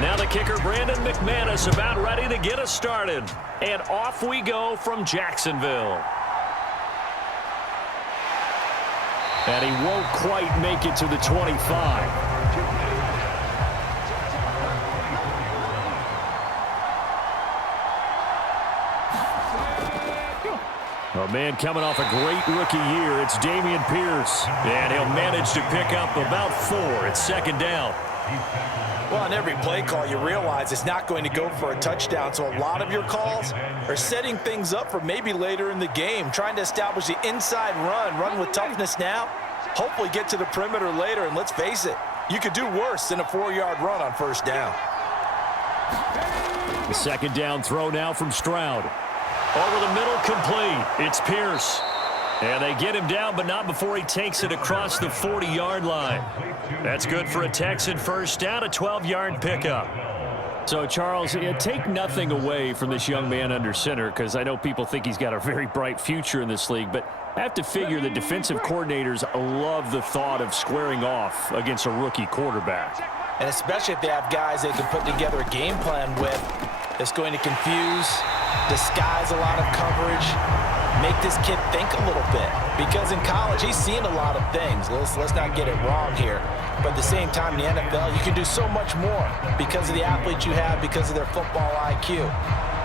Now the kicker, Brandon McManus, about ready to get us started. And off we go from Jacksonville. And he won't quite make it to the 25. A man coming off a great rookie year, it's Dameon Pierce. And he'll manage to pick up about 4. It's second down. Well, on every play call, you realize it's not going to go for a touchdown. So a lot of your calls are setting things up for maybe later in the game, trying to establish the inside run with toughness now, hopefully get to the perimeter later. And let's face it, you could do worse than a 4-yard run on first down. The second down throw now from Stroud. Over the middle, complete. It's Pierce. And they get him down, but not before he takes it across the 40-yard line. That's good for a Texan first down, a 12-yard pickup. So, Charles, take nothing away from this young man under center, because I know people think he's got a very bright future in this league, but I have to figure the defensive coordinators love the thought of squaring off against a rookie quarterback. And especially if they have guys they can put together a game plan with that's going to confuse, disguise a lot of coverage, make this kid think a little bit. Because in college, he's seen a lot of things. Let's not get it wrong here. But at the same time, in the NFL, you can do so much more because of the athletes you have, because of their football IQ.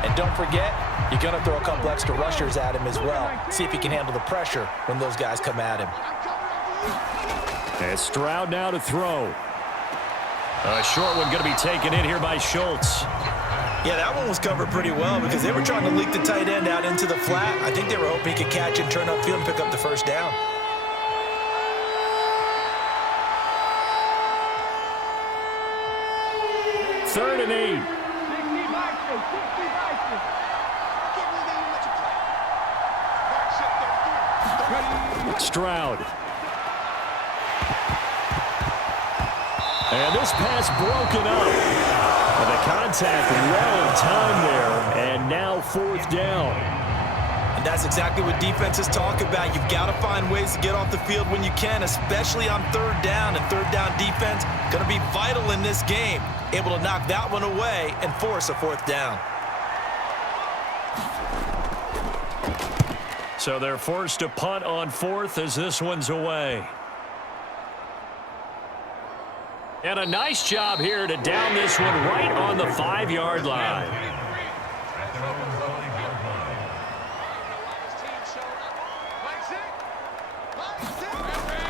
And don't forget, you're going to throw a couple extra rushers at him as well. See if he can handle the pressure when those guys come at him. And Stroud now to throw. A short one going to be taken in here by Schultz. Yeah, that one was covered pretty well because they were trying to leak the tight end out into the flat. I think they were hoping he could catch and turn upfield and pick up the first down. Third and 8. Stroud. And this pass broken up. And the contact well timed there, and now fourth down. And that's exactly what defenses talk about. You've got to find ways to get off the field when you can, especially on third down. And third down defense going to be vital in this game. Able to knock that one away and force a fourth down. So they're forced to punt on fourth as this one's away. And a nice job here to down this one right on the 5-yard line.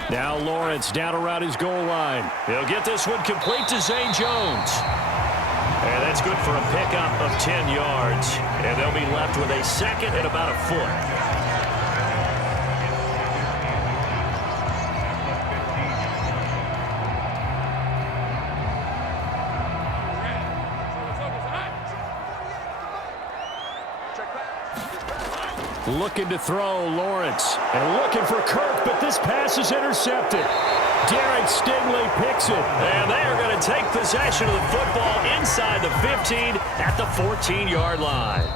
Now Lawrence down around his goal line. He'll get this one complete to Zay Jones. And that's good for a pickup of 10 yards. And they'll be left with a second and about a foot. Looking to throw, Lawrence. And looking for Kirk, but this pass is intercepted. Derek Stingley picks it. And they are going to take possession of the football inside the 15 at the 14-yard line.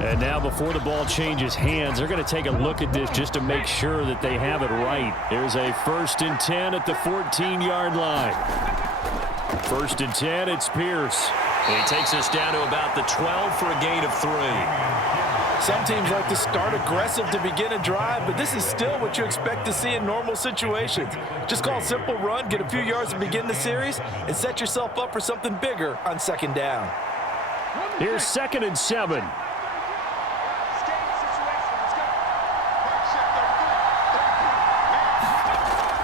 And now before the ball changes hands, they're going to take a look at this just to make sure that they have it right. There's a 1st and 10 at the 14-yard line. 1st and 10, it's Pierce. And he takes us down to about the 12 for a gain of 3. Some teams like to start aggressive to begin a drive, but this is still what you expect to see in normal situations. Just call a simple run, get a few yards to begin the series, and set yourself up for something bigger on second down. Here's 2nd and 7.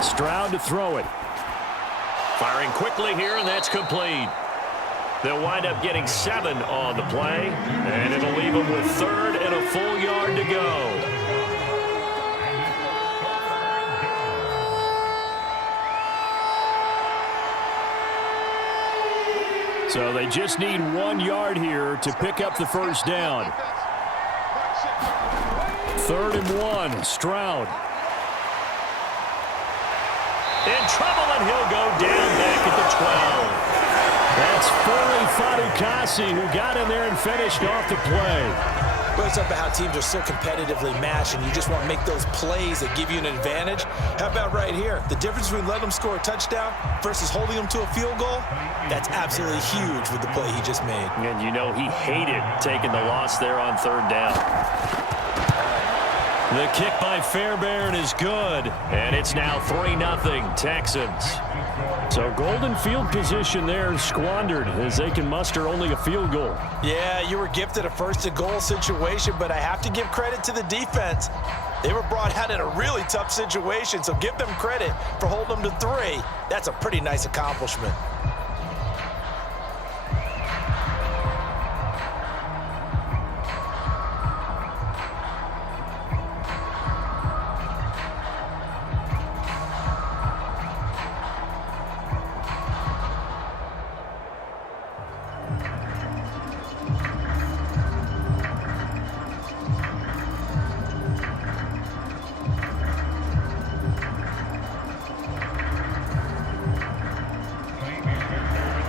Stroud to throw it. Firing quickly here, and that's complete. They'll wind up getting 7 on the play, and it'll leave them with 3rd and a full yard to go. So they just need 1 yard here to pick up the first down. 3rd and 1, Stroud. In trouble, and he'll go down back at the 12. That's Foley Fatukasi who got in there and finished off the play. Well, it's about how teams are so competitively matched, and you just want to make those plays that give you an advantage. How about right here? The difference between letting them score a touchdown versus holding them to a field goal, that's absolutely huge with the play he just made. And you know he hated taking the loss there on third down. The kick by Fairbairn is good, and it's now 3-0 Texans. So golden field position there squandered as they can muster only a field goal. Yeah, you were gifted a first-and-goal situation, but I have to give credit to the defense. They were brought out in a really tough situation, so give them credit for holding them to 3. That's a pretty nice accomplishment.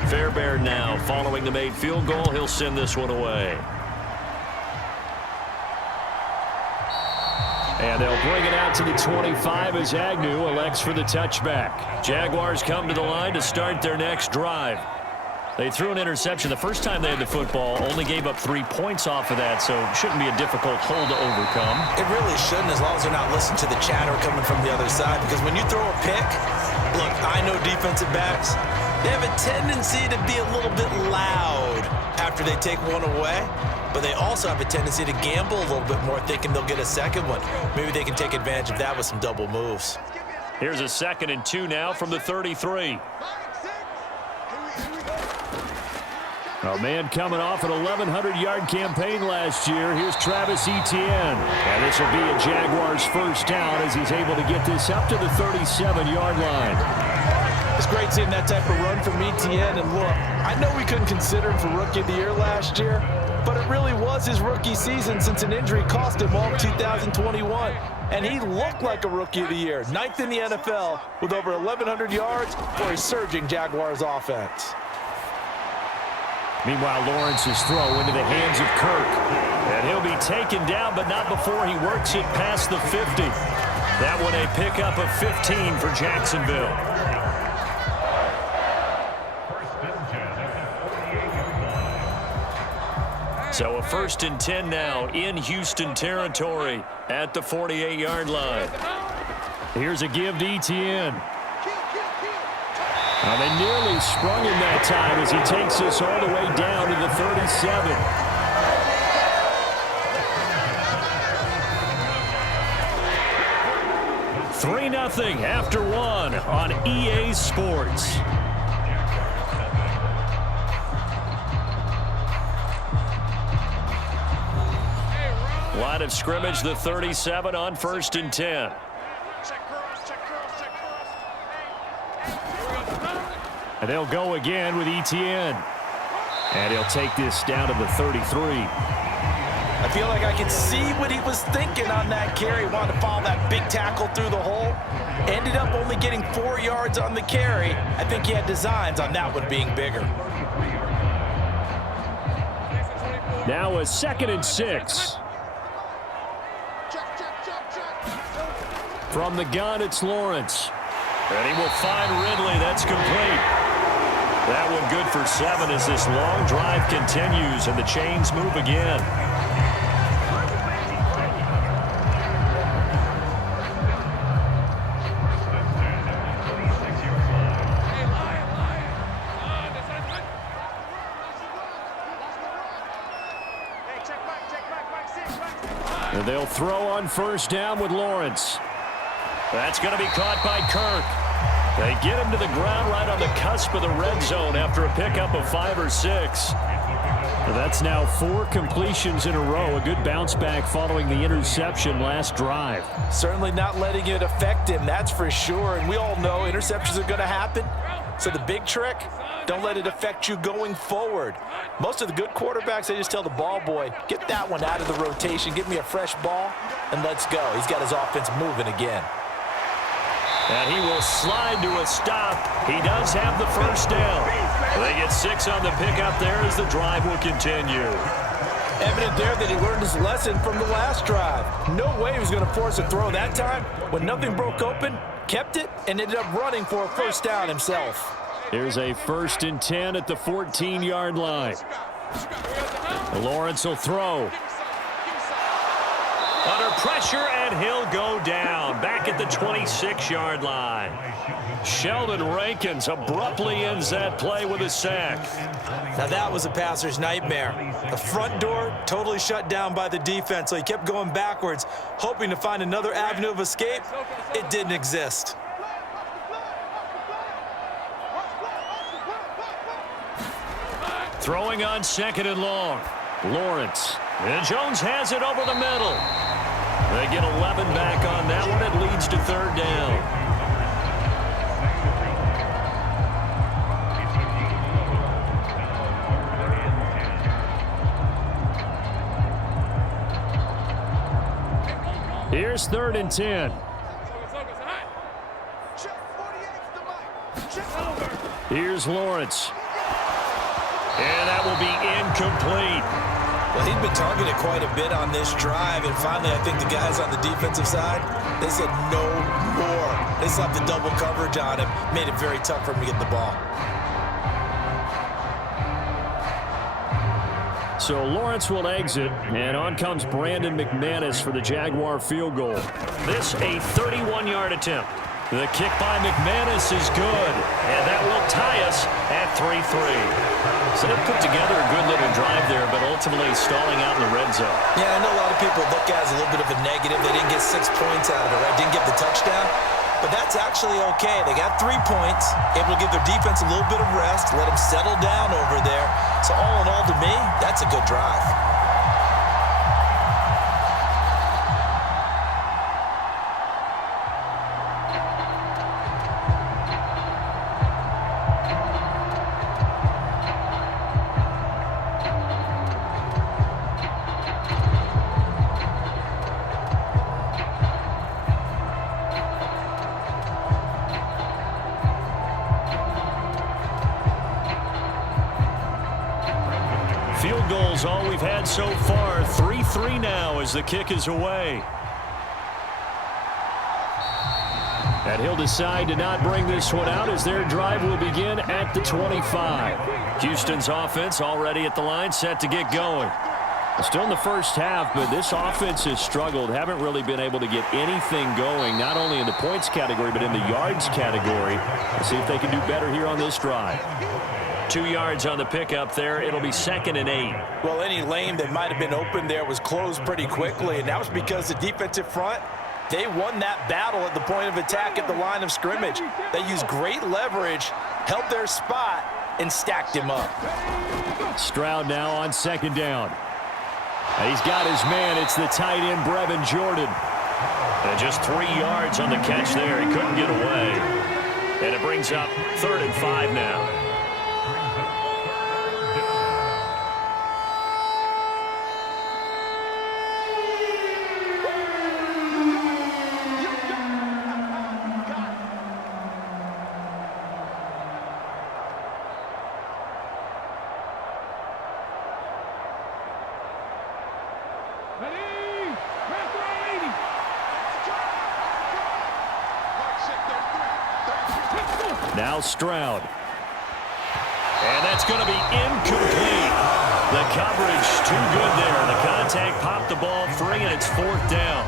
Fairbairn now following the made field goal. He'll send this one away. And they'll bring it out to the 25 as Agnew elects for the touchback. Jaguars come to the line to start their next drive. They threw an interception the first time they had the football, only gave up 3 points off of that, so it shouldn't be a difficult hole to overcome. It really shouldn't, as long as they're not listening to the chatter coming from the other side, because when you throw a pick, look, I know defensive backs, they have a tendency to be a little bit loud after they take one away, but they also have a tendency to gamble a little bit more, thinking they'll get a second one. Maybe they can take advantage of that with some double moves. Here's a 2nd and 2 now from the 33. A man coming off an 1,100-yard campaign last year. Here's Travis Etienne. And this will be a Jaguars first down as he's able to get this up to the 37-yard line. It's great seeing that type of run from Etienne. And look, I know we couldn't consider him for Rookie of the Year last year, but it really was his rookie season since an injury cost him all of 2021. And he looked like a Rookie of the Year, 9th in the NFL with over 1,100 yards for a surging Jaguars offense. Meanwhile, Lawrence's throw into the hands of Kirk. And he'll be taken down, but not before he works it past the 50. That one a pickup of 15 for Jacksonville. So a 1st and 10 now in Houston territory at the 48-yard line. Here's a give to Etienne. They nearly sprung him that time as he takes this all the way down to the 37. $3-0 after 1 on EA Sports. Line of scrimmage, the 37 on 1st and 10. And they'll go again with Etienne. And he'll take this down to the 33. I feel like I can see what he was thinking on that carry. Wanted to follow that big tackle through the hole. Ended up only getting 4 yards on the carry. I think he had designs on that one being bigger. Now a 2nd and 6. From the gun, it's Lawrence. And he will find Ridley. That's complete. That one good for 7 as this long drive continues and the chains move again. And they'll throw on 1st down with Lawrence. That's going to be caught by Kirk. They get him to the ground right on the cusp of the red zone after a pickup of 5 or 6. That's now 4 completions in a row. A good bounce back following the interception last drive. Certainly not letting it affect him, that's for sure. And we all know interceptions are going to happen. So the big trick, don't let it affect you going forward. Most of the good quarterbacks, they just tell the ball boy, get that one out of the rotation, give me a fresh ball, and let's go. He's got his offense moving again. And he will slide to a stop. He does have the 1st down. They get 6 on the pickup there as the drive will continue. Evident there that he learned his lesson from the last drive. No way he was going to force a throw that time. When nothing broke open, kept it, and ended up running for a first down himself. Here's a 1st and 10 at the 14-yard line. Lawrence will throw. Under pressure, and he'll go down. Back at the 26-yard line. Sheldon Rankins abruptly ends that play with a sack. Now that was a passer's nightmare. The front door totally shut down by the defense, so he kept going backwards, hoping to find another avenue of escape. It didn't exist. Throwing on 2nd and long. Lawrence. And Jones has it over the middle. They get 11 back on that one. It leads to 3rd down. Here's 3rd and 10. Here's Lawrence. And that will be incomplete. Well, he'd been targeted quite a bit on this drive, and finally I think the guys on the defensive side, they said no more. They slapped the double coverage on him, made it very tough for him to get the ball. So Lawrence will exit, and on comes Brandon McManus for the Jaguar field goal. This a 31-yard attempt. The kick by McManus is good, and that will tie us at 3-3. So they put together a good little drive there, but ultimately stalling out in the red zone. Yeah, I know a lot of people look at it as a little bit of a negative. They didn't get 6 points out of it, right? Didn't get the touchdown. But that's actually okay. They got 3 points, able to give their defense a little bit of rest, let them settle down over there. So all in all, to me, that's a good drive. Field goals all we've had so far. 3-3 now as the kick is away. And he'll decide to not bring this one out as their drive will begin at the 25. Houston's offense already at the line, set to get going. Still in the first half, but this offense has struggled. Haven't really been able to get anything going, not only in the points category, but in the yards category. Let's see if they can do better here on this drive. 2 yards on the pickup there. It'll be 2nd and 8. Well, any lane that might have been open there was closed pretty quickly, and that was because the defensive front, they won that battle at the point of attack at the line of scrimmage. They used great leverage, held their spot, and stacked him up. Stroud now on 2nd down. He's got his man. It's the tight end, Brevin Jordan. And just 3 yards on the catch there. He couldn't get away. And it brings up 3rd and 5 now. Now Stroud. And that's going to be incomplete. The coverage too good there. The contact popped the ball free, and it's 4th down.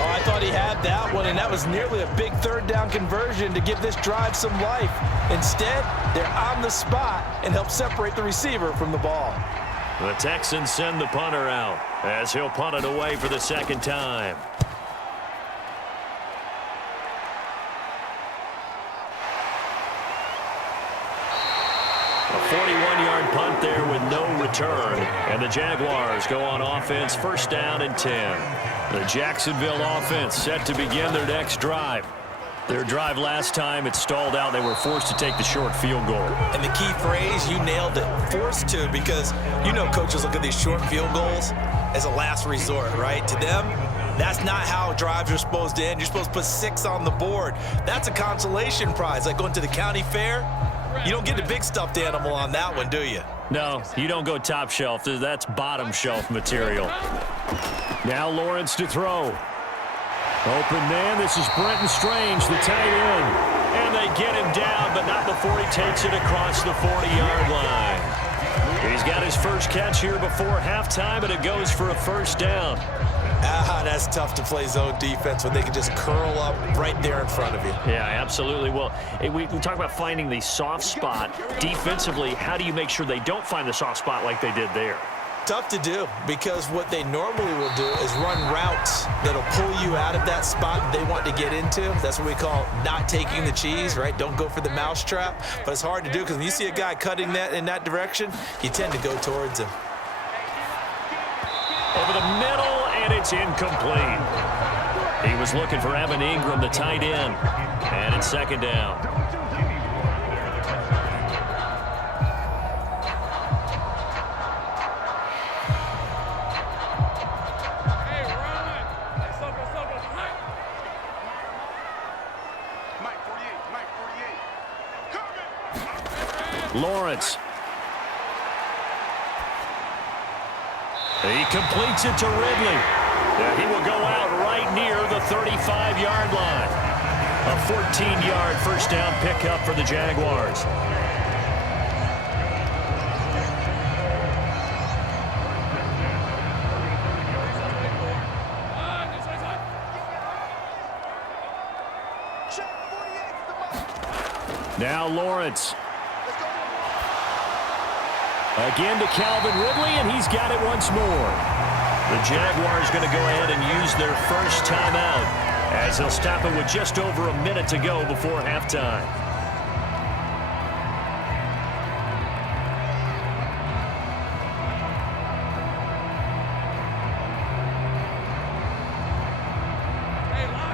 Oh, I thought he had that one, and that was nearly a big 3rd down conversion to give this drive some life. Instead, they're on the spot and help separate the receiver from the ball. The Texans send the punter out as he'll punt it away for the 2nd time. A 41-yard punt there with no return. And the Jaguars go on offense, 1st down and 10. The Jacksonville offense set to begin their next drive. Their drive last time, it stalled out. They were forced to take the short field goal. And the key phrase, you nailed it, forced to, because you know coaches look at these short field goals as a last resort, right? To them, that's not how drives are supposed to end. You're supposed to put 6 on the board. That's a consolation prize, like going to the county fair. You don't get the big stuffed animal on that one, do you? No, you don't go top shelf. That's bottom shelf material. Now Lawrence to throw. Open man, this is Brenton Strange, the tight end. And they get him down, but not before he takes it across the 40-yard line. He's got his first catch here before halftime, and it goes for a first down. That's tough to play zone defense when they can just curl up right there in front of you. Yeah, absolutely. Well, we talk about finding the soft spot. Defensively, how do you make sure they don't find the soft spot like they did there? Tough to do, because what they normally will do is run routes that'll pull you out of that spot they want to get into. That's what we call not taking the cheese, right? Don't go for the mousetrap. But it's hard to do because when you see a guy cutting that in that direction, you tend to go towards him. Over the middle, and it's incomplete. He was looking for Evan Ingram, the tight end, and it's second down. Lawrence. He completes it to Ridley. And he will go out right near the 35-yard line. A 14-yard first down pickup for the Jaguars. Now Lawrence. Again to Calvin Ridley, and he's got it once more. The Jaguars going to go ahead and use their first timeout as they'll stop it with just over a minute to go before halftime.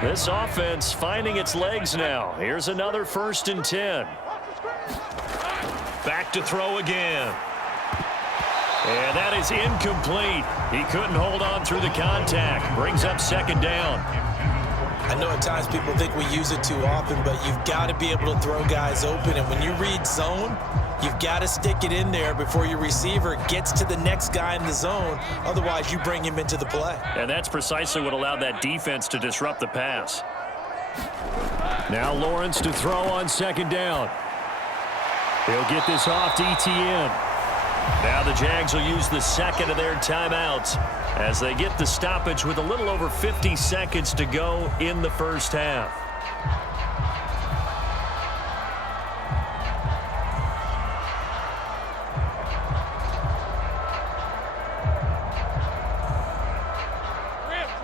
This offense finding its legs now. Here's another 1st and 10. Back to throw again. And that is incomplete. He couldn't hold on through the contact. Brings up second down. I know at times people think we use it too often, but you've got to be able to throw guys open. And when you read zone, you've got to stick it in there before your receiver gets to the next guy in the zone. Otherwise, you bring him into the play. And that's precisely what allowed that defense to disrupt the pass. Now Lawrence to throw on second down. He'll get this off to ETN. Now the Jags will use the second of their timeouts as they get the stoppage with a little over 50 seconds to go in the first half.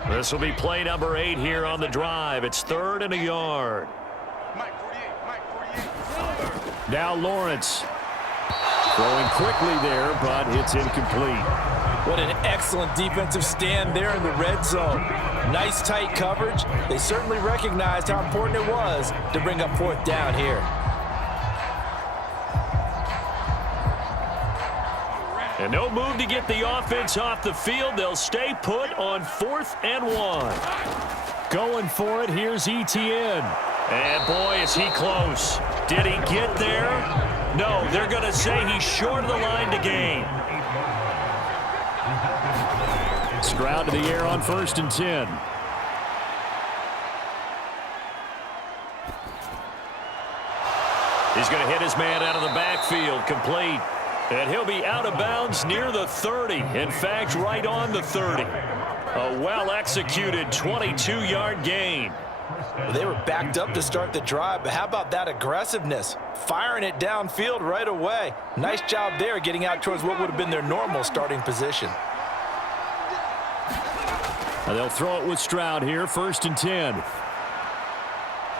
This will be play number 8 here on the drive. It's 3rd and a yard. Now Lawrence. Throwing quickly there, but it's incomplete. What an excellent defensive stand there in the red zone. Nice tight coverage. They certainly recognized how important it was to bring up 4th down here. And no move to get the offense off the field. They'll stay put on 4th and 1. Going for it, here's ETN. And boy, is he close. Did he get there? No, they're going to say he's short of the line to gain. Stroud to the air on 1st and 10. He's going to hit his man out of the backfield, complete. And he'll be out of bounds near the 30. In fact, right on the 30. A well-executed 22-yard gain. They were backed up to start the drive, but how about that aggressiveness? Firing it downfield right away. Nice job there getting out towards what would have been their normal starting position. And they'll throw it with Stroud here, 1st and 10.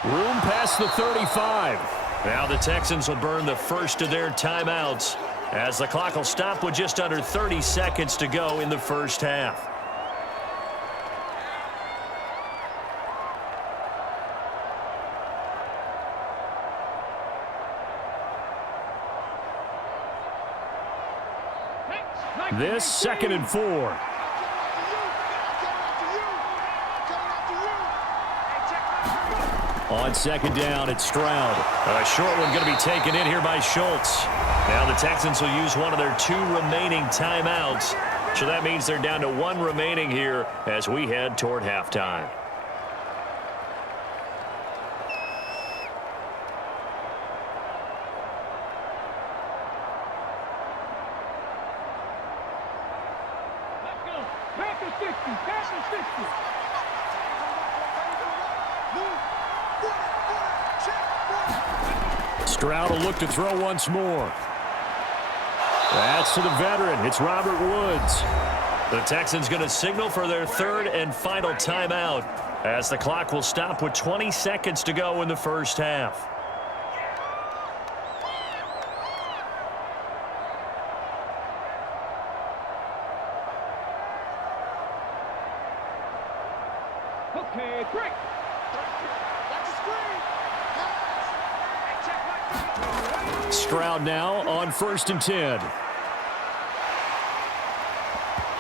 Room past the 35. Now the Texans will burn the first of their timeouts as the clock will stop with just under 30 seconds to go in the first half. This 2nd and 4. On second down, it's Stroud. A short one going to be taken in here by Schultz. Now the Texans will use one of their 2 remaining timeouts. So that means they're down to 1 remaining here as we head toward halftime. Stroud will look to throw once more. That's to the veteran. It's Robert Woods. The Texans going to signal for their 3rd and final timeout as the clock will stop with 20 seconds to go in the first half. Okay, great. Stroud now on 1st and 10.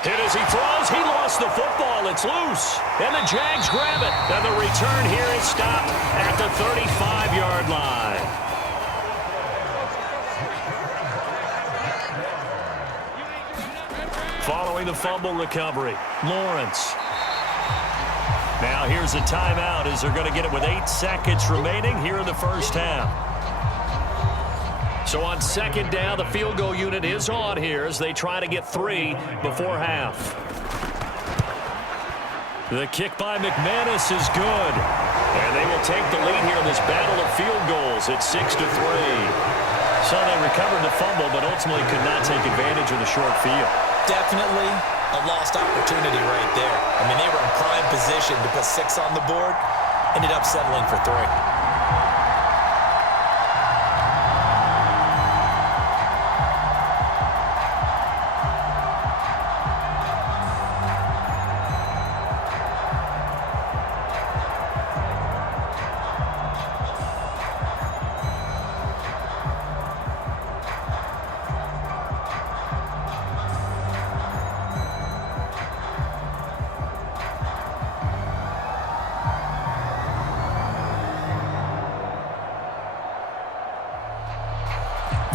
Hit as he throws. He lost the football. It's loose. And the Jags grab it. And the return here is stopped at the 35-yard line. Following the fumble recovery, Lawrence. Now here's a timeout as they're going to get it with 8 seconds remaining here in the first half. So on second down, the field goal unit is on here as they try to get 3 before half. The kick by McManus is good. And they will take the lead here in this battle of field goals at 6-3. So they recovered the fumble, but ultimately could not take advantage of the short field. Definitely a lost opportunity right there. I mean, they were in prime position to put 6 on the board. Ended up settling for 3.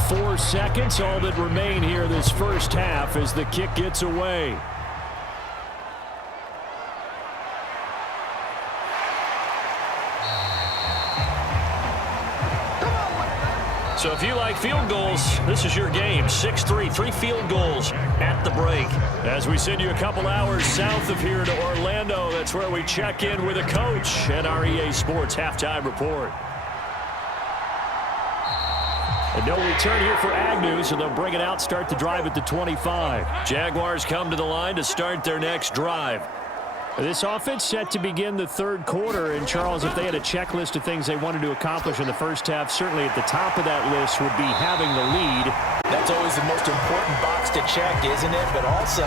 4 seconds, all that remain here this first half as the kick gets away. So if you like field goals, this is your game. 6-3, 3 field goals at the break. As we send you a couple hours south of here to Orlando, that's where we check in with a coach at our EA Sports Halftime Report. And no return here for Agnew, so they'll bring it out, start the drive at the 25. Jaguars come to the line to start their next drive. This offense set to begin the 3rd quarter, and Charles, if they had a checklist of things they wanted to accomplish in the first half, certainly at the top of that list would be having the lead. That's always the most important box to check, isn't it? But also,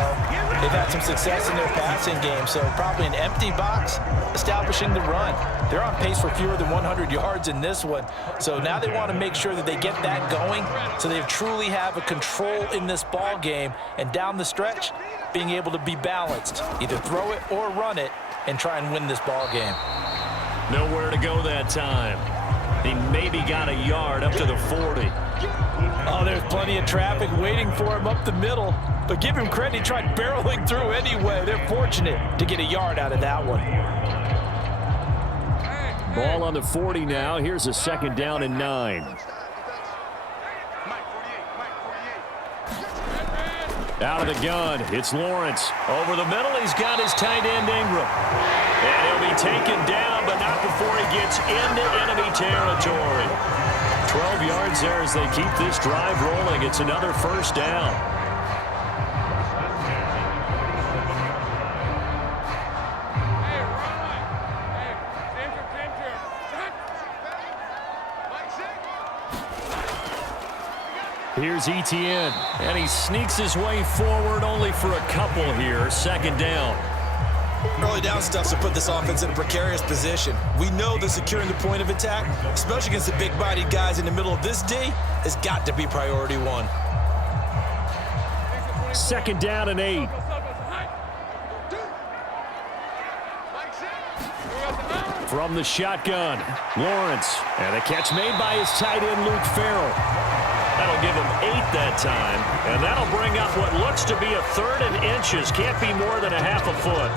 they've had some success in their passing game, so probably an empty box, establishing the run. They're on pace for fewer than 100 yards in this one, so now they want to make sure that they get that going so they truly have a control in this ball game, and down the stretch, being able to be balanced, either throw it or run it, and try and win this ball game. Nowhere to go that time. He maybe got a yard up to the 40. Oh, there's plenty of traffic waiting for him up the middle. But give him credit, he tried barreling through anyway. They're fortunate to get a yard out of that one. Ball on the 40 now. Here's a 2nd down and 9. Out of the gun, it's Lawrence. Over the middle, he's got his tight end Ingram. And he'll be taken down, but not before he gets into enemy territory. 12 yards there as they keep this drive rolling. It's another 1st down. Here's Etienne, and he sneaks his way forward only for a couple here. 2nd down. Early down stuff to put this offense in a precarious position. We know that securing the point of attack, especially against the big-bodied guys in the middle of this D, has got to be priority 1. 2nd down and 8. From the shotgun, Lawrence. And a catch made by his tight end, Luke Farrell. That'll give him 8 that time. And that'll bring up what looks to be a 3rd and inches. Can't be more than a half a foot.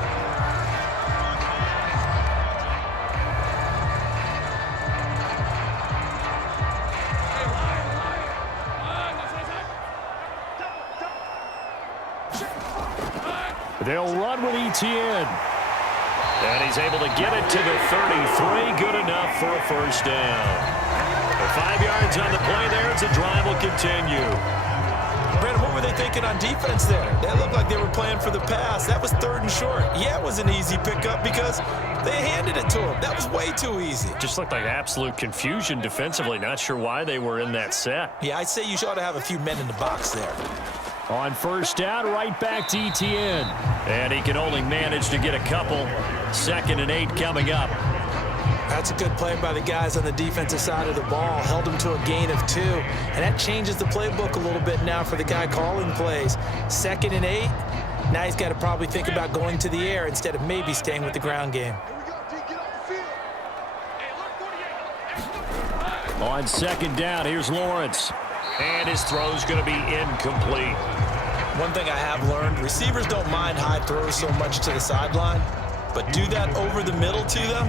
They'll run with ETN. And he's able to get it to the 33. Good enough for a first down. 5 yards on the play there as the drive will continue. Brandon, what were they thinking on defense there? They looked like they were playing for the pass. That was 3rd and short. Yeah, it was an easy pickup because they handed it to him. That was way too easy. Just looked like absolute confusion defensively. Not sure why they were in that set. Yeah, I'd say you ought to have a few men in the box there. On first down, right back to ETN. And he can only manage to get a couple. 2nd and 8 coming up. That's a good play by the guys on the defensive side of the ball. Held them to a gain of 2. And that changes the playbook a little bit now for the guy calling plays. 2nd and 8. Now he's got to probably think about going to the air instead of maybe staying with the ground game. On 2nd down, here's Lawrence. And his throw's going to be incomplete. One thing I have learned, receivers don't mind high throws so much to the sideline, but do that over the middle to them,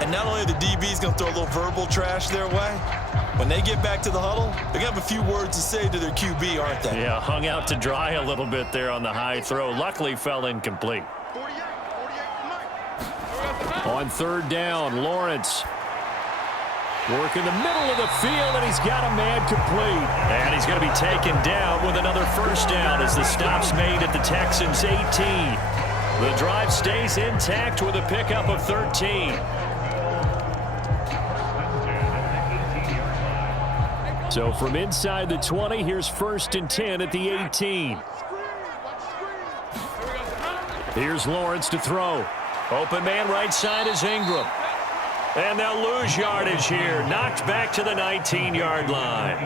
and not only are the DBs going to throw a little verbal trash their way, when they get back to the huddle, they're going to have a few words to say to their QB, aren't they? Yeah, hung out to dry a little bit there on the high throw. Luckily fell incomplete. On 3rd down, Lawrence. Work in the middle of the field, and he's got a man complete. And he's going to be taken down with another first down as the stop's made at the Texans' 18. The drive stays intact with a pickup of 13. So from inside the 20, here's 1st and 10 at the 18. Here's Lawrence to throw. Open man right side is Ingram. And they'll lose yardage here. Knocked back to the 19-yard line.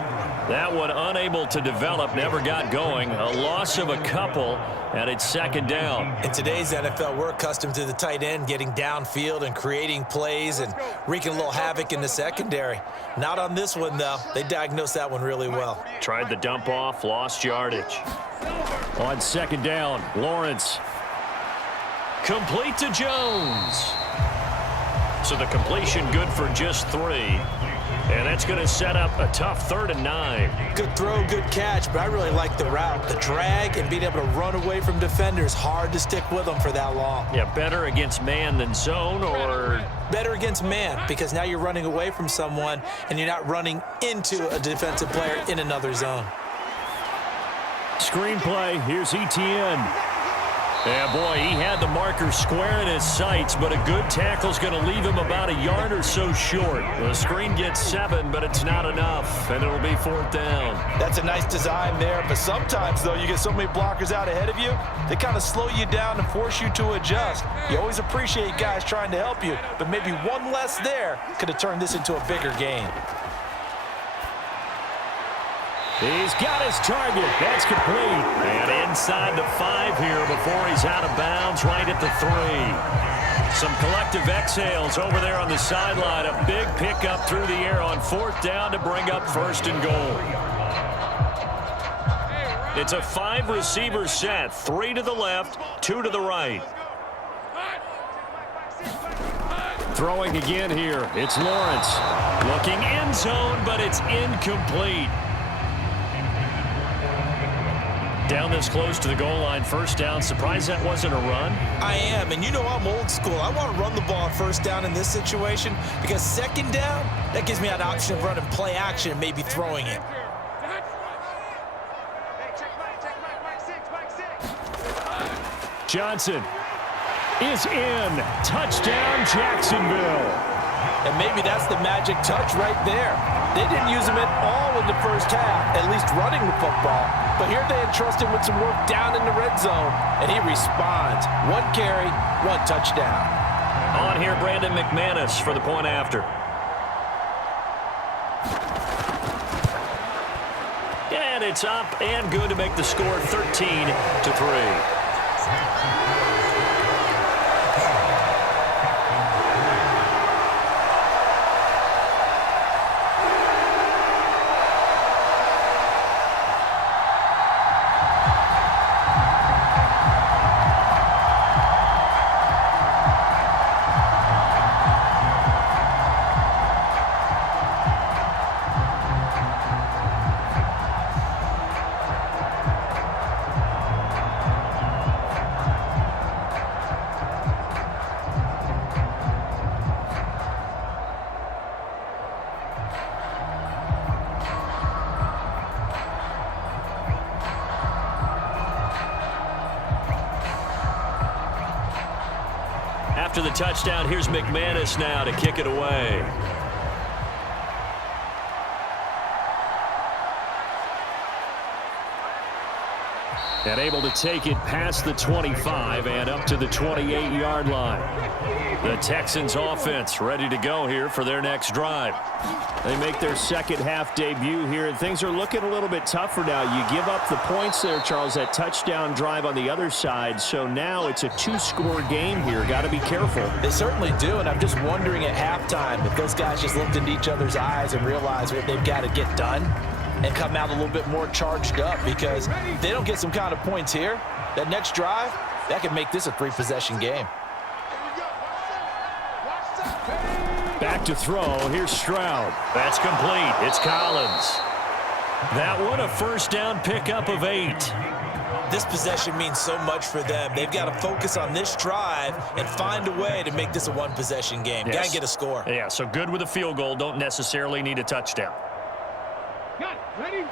That one unable to develop, never got going. A loss of a couple, and it's 2nd down. In today's NFL, we're accustomed to the tight end getting downfield and creating plays and wreaking a little havoc in the secondary. Not on this one, though. They diagnosed that one really well. Tried the dump off, lost yardage. On 2nd down, Lawrence. Complete to Jones. So the completion good for just 3. And that's going to set up a tough 3rd and 9. Good throw, good catch, but I really like the route. The drag and being able to run away from defenders. Hard to stick with them for that long. Yeah, better against man than zone, or? Better against man, because now you're running away from someone and you're not running into a defensive player in another zone. Screenplay, here's ETN. Yeah, boy, he had the marker square in his sights, but a good tackle's going to leave him about a yard or so short. The screen gets 7, but it's not enough, and it'll be 4th down. That's a nice design there, but sometimes, though, you get so many blockers out ahead of you, they kind of slow you down and force you to adjust. You always appreciate guys trying to help you, but maybe one less there could have turned this into a bigger game. He's got his target. That's complete. And inside the 5 here before he's out of bounds, right at the 3. Some collective exhales over there on the sideline. A big pickup through the air on 4th down to bring up 1st and goal. It's a 5-receiver set. 3 to the left, 2 to the right. Throwing again here. It's Lawrence. Looking end zone, but it's incomplete. Down this close to the goal line, 1st down. Surprised that wasn't a run? I am, and you know I'm old school. I want to run the ball on 1st down in this situation because 2nd down, that gives me an option of running play action and maybe throwing it. Johnson is in. Touchdown, Jacksonville. And maybe that's the magic touch right there. They didn't use him at all in the first half, at least running the football. But here they entrust him with some work down in the red zone, and he responds. 1 carry, 1 touchdown. On here, Brandon McManus for the point after. And it's up and good to make the score 13-3. After the touchdown, here's McManus now to kick it away. And able to take it past the 25 and up to the 28-yard line. The Texans offense ready to go here for their next drive. They make their second half debut here, and things are looking a little bit tougher now. You give up the points there, Charles, that touchdown drive on the other side. So now it's a two-score game here. Got to be careful. They certainly do, and I'm just wondering at halftime if those guys just looked into each other's eyes and realized what they've got to get done and come out a little bit more charged up, because if they don't get some kind of points here, that next drive, that could make this a three-possession game. Back to throw. Here's Stroud. That's complete. It's Collins. That one a first down pickup of 8. This possession means so much for them. They've got to focus on this drive and find a way to make this a one-possession game. Yes. Got to get a score. Yeah, so good with a field goal. Don't necessarily need a touchdown. Got ready.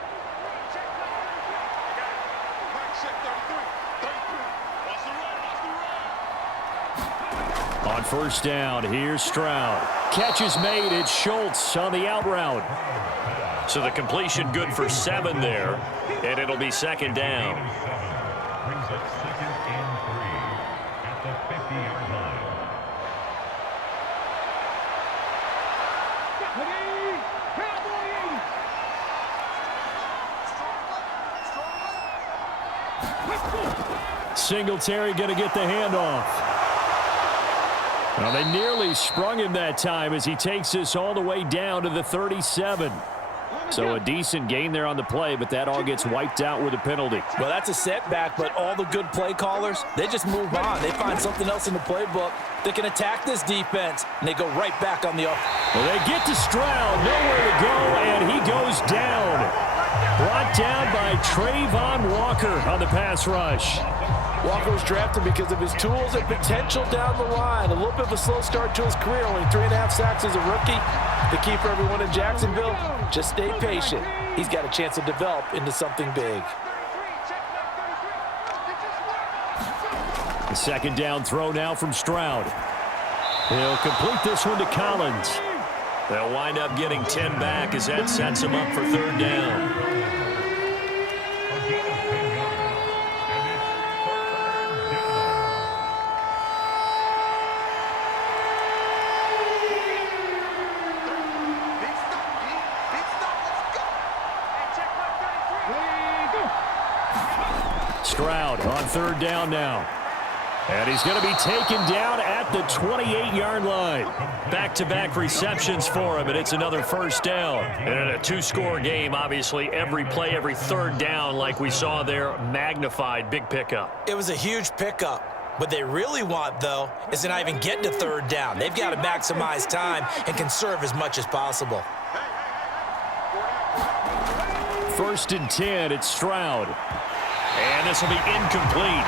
On first down, here's Stroud. Catch is made. It's Schultz on the out route. So the completion good for 7 there, and it'll be second down. Singletary going to get the handoff. Well, they nearly sprung him that time as he takes this all the way down to the 37. So a decent gain there on the play, but that all gets wiped out with a penalty. Well, that's a setback, but all the good play callers, they just move on. They find something else in the playbook that can attack this defense, and they go right back on the offense. Well, they get to Stroud, nowhere to go, and he goes down. Brought down by Trayvon Walker on the pass rush. Walker was drafted because of his tools and potential down the line. A little bit of a slow start to his career, only 3.5 sacks as a rookie. The key for everyone in Jacksonville, just stay patient. He's got a chance to develop into something big. The second down throw now from Stroud. He'll complete this one to Collins. They'll wind up getting 10 back as that sets him up for third down. Stroud on third down now. And he's going to be taken down at the 28-yard line. Back-to-back receptions for him, and it's another first down. And in a two-score game, obviously, every play, every third down, like we saw there, magnified, big pickup. It was a huge pickup. What they really want, though, is to not even get to third down. They've got to maximize time and conserve as much as possible. First and 10, it's Stroud. And this will be incomplete.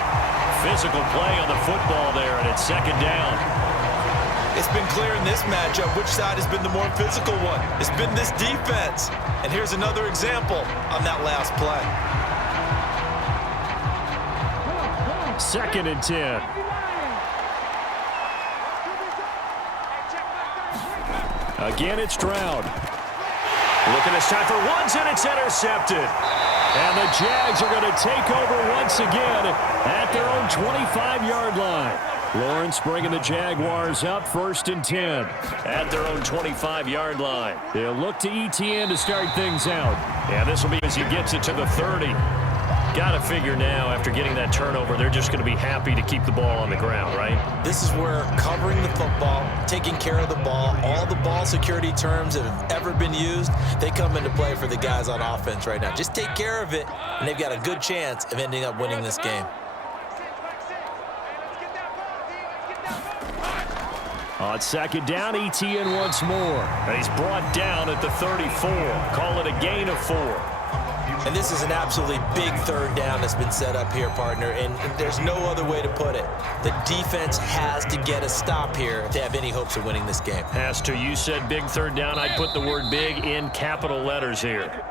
Physical play on the football there, and it's second down. It's been clear in this matchup which side has been the more physical one. It's been this defense. And here's another example on that last play. Second and 10. Again, it's Stroud. Looking this time for Woods, and it's intercepted. And the Jags are going to take over once again at their own 25-yard line. Lawrence bringing the Jaguars up first and 10 at their own 25-yard line. They'll look to ETN to start things out. And this will be as he gets it to the 30. Got to figure now, after getting that turnover, they're just going to be happy to keep the ball on the ground, right? This is where covering the football, taking care of the ball, all the ball security terms that have ever been used, they come into play for the guys on offense right now. Just take care of it, and they've got a good chance of ending up winning this game. On second down, ETN once more. And he's brought down at the 34. Call it a gain of 4. And this is an absolutely big third down that's been set up here, partner, and there's no other way to put it. The defense has to get a stop here to have any hopes of winning this game. Has to. You said big third down. I'd put the word big in capital letters here.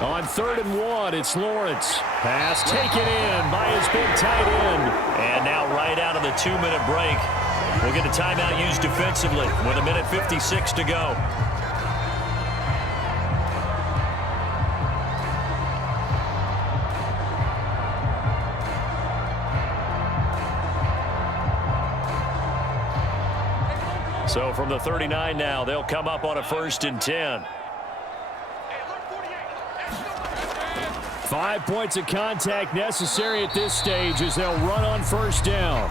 On 3rd and 1, it's Lawrence. Pass taken in by his big tight end. And now right out of the 2-minute break, we'll get a timeout used defensively with 1:56 to go. So from the 39 now, they'll come up on a 1st and 10. 5 points of contact necessary at this stage as they'll run on 1st down.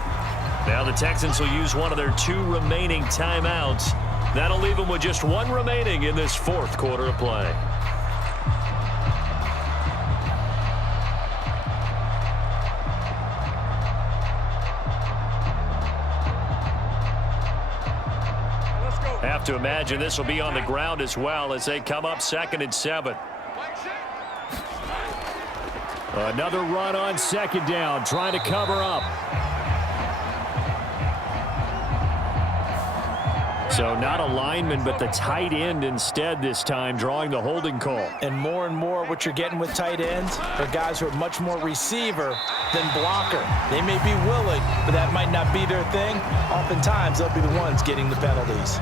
Now the Texans will use one of their 2 remaining timeouts. That'll leave them with just 1 remaining in this 4th quarter of play. Have to imagine this will be on the ground as well as they come up 2nd and 7. Another run on 2nd down, trying to cover up. So not a lineman, but the tight end instead this time, drawing the holding call. And more what you're getting with tight ends are guys who are much more receiver than blocker. They may be willing, but that might not be their thing. Oftentimes, they'll be the ones getting the penalties.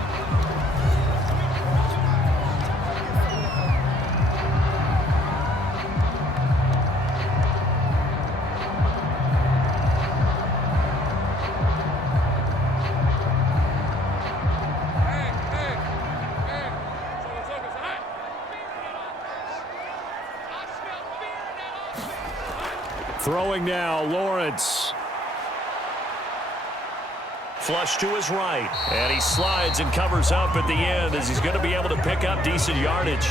Throwing now, Lawrence. Flush to his right, and he slides and covers up at the end as he's going to be able to pick up decent yardage.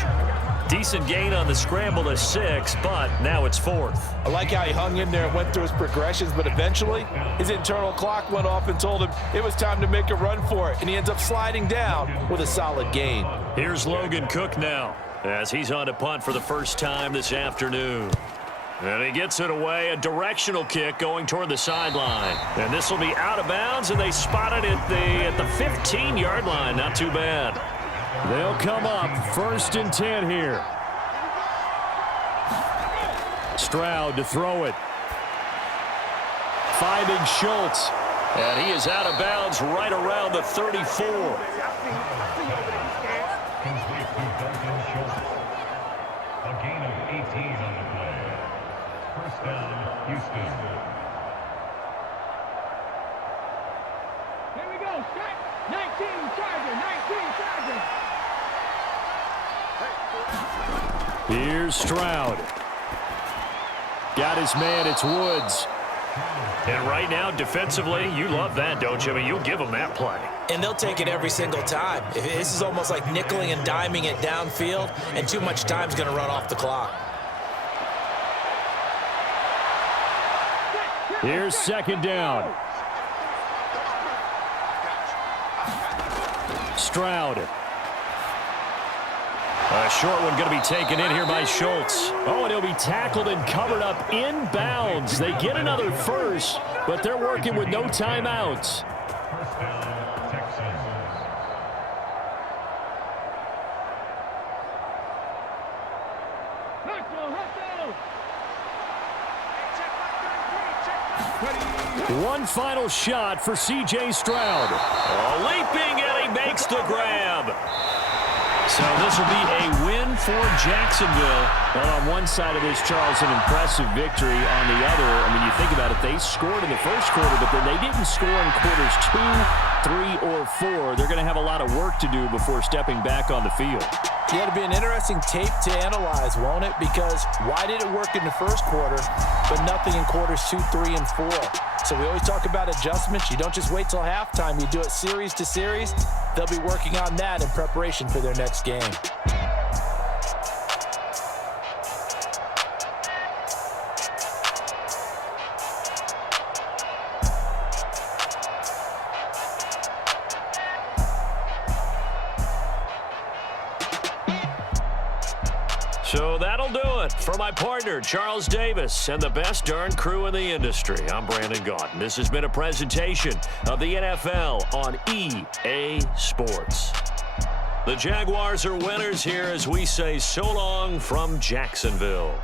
Decent gain on the scramble to 6, but now it's 4th. I like how he hung in there and went through his progressions, but eventually his internal clock went off and told him it was time to make a run for it, and he ends up sliding down with a solid gain. Here's Logan Cook now as he's on to punt for the first time this afternoon. And he gets it away, a directional kick going toward the sideline. And this will be out of bounds, and they spot it at the 15-yard line. Not too bad. They'll come up 1st and 10 here. Stroud to throw it. Finding Schultz. And he is out of bounds right around the 34. A gain of 18 on the play. 1st down, Houston. Here we go. Set. 19 Charger. 19 Charger. Here's Stroud. Got his man. It's Woods. And right now, defensively, you love that, don't you? I mean, you'll give them that play. And they'll take it every single time. This is almost like nickeling and diming it downfield, and too much time's going to run off the clock. Here's 2nd down. Stroud. A short one going to be taken in here by Schultz. Oh, and he'll be tackled and covered up inbounds. They get another 1st, but they're working with no timeouts. 1st down, Texans. One final shot for C.J. Stroud. Oh, leaping, and he makes the grab. So this will be a win for Jacksonville. Well, on one side of this, Charles, an impressive victory. On the other, I mean, you think about it, they scored in the 1st quarter, but then they didn't score in quarters 2, 3, or 4. They're going to have a lot of work to do before stepping back on the field. Yeah, it'll be an interesting tape to analyze, won't it? Because why did it work in the 1st quarter, but nothing in quarters 2, 3, and 4? So we always talk about adjustments. You don't just wait till halftime. You do it series to series. They'll be working on that in preparation for their next game. So that'll do it for my partner, Charles Davis, and the best darn crew in the industry. I'm Brandon Gaudin. This has been a presentation of the NFL on EA Sports. The Jaguars are winners here as we say so long from Jacksonville.